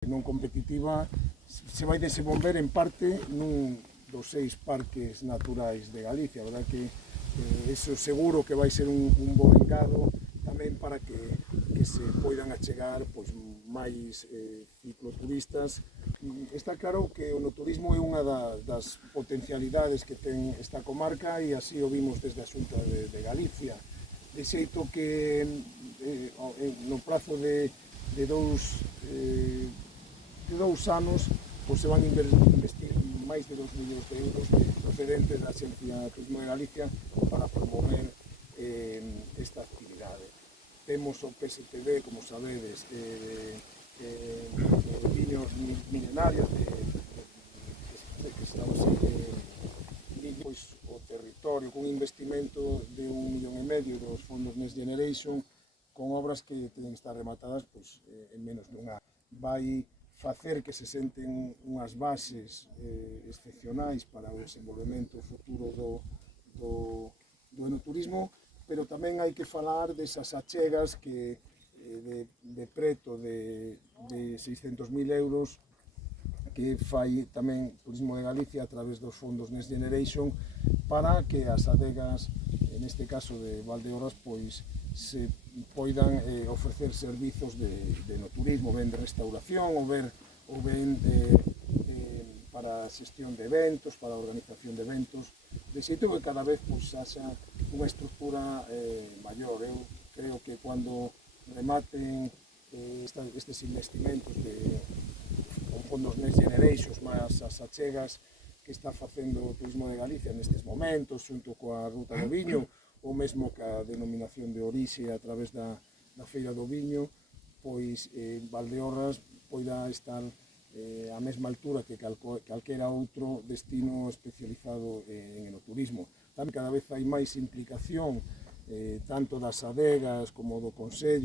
Non competitiva se vai desenvolver en parte nun dos 6 parques naturais de Galicia, a verdad que eso seguro que vai ser un bo engado tamén para que se poidan achegar pois, máis cicloturistas. Está claro que o noturismo é unha das potencialidades que ten esta comarca e así o vimos desde a Xunta de Galicia, de xeito que no prazo de dous anos pois se van investir máis de 2 millóns de euros procedentes da Axencia de Turismo de Galicia para promover esta actividade. Temos o PSTV, como sabedes, viños milenarios que estamos pois, o territorio con un investimento de 1,5 millón dos fondos Next Generation, con obras que teñen que estar rematadas pois, en menos dun ano. Vai facer que se senten unhas bases excepcionais para o desenvolvemento futuro do enoturismo, pero tamén hai que falar desas achegas que de preto de 600.000 euros que fai tamén Turismo de Galicia a través dos fondos Next Generation para que as adegas, neste caso de Valdeorras, pois se poidan ofrecer servizos de enoturismo, ben de restauración ou ben para a xestión de eventos, para a organización de eventos, de xeito que cada vez pois, haxa unha estructura maior. Eu creo que cando rematen estes investimentos con fondos Next Generation, máis as achegas que está facendo o Turismo de Galicia nestes momentos, xunto coa Ruta do Viño, ou mesmo ca denominación de orixe a través da Feira do Viño, pois Valdeorras poida estar á mesma altura que calquera outro destino especializado en enoturismo. Tamén cada vez hai máis implicación tanto das adegas como do Consello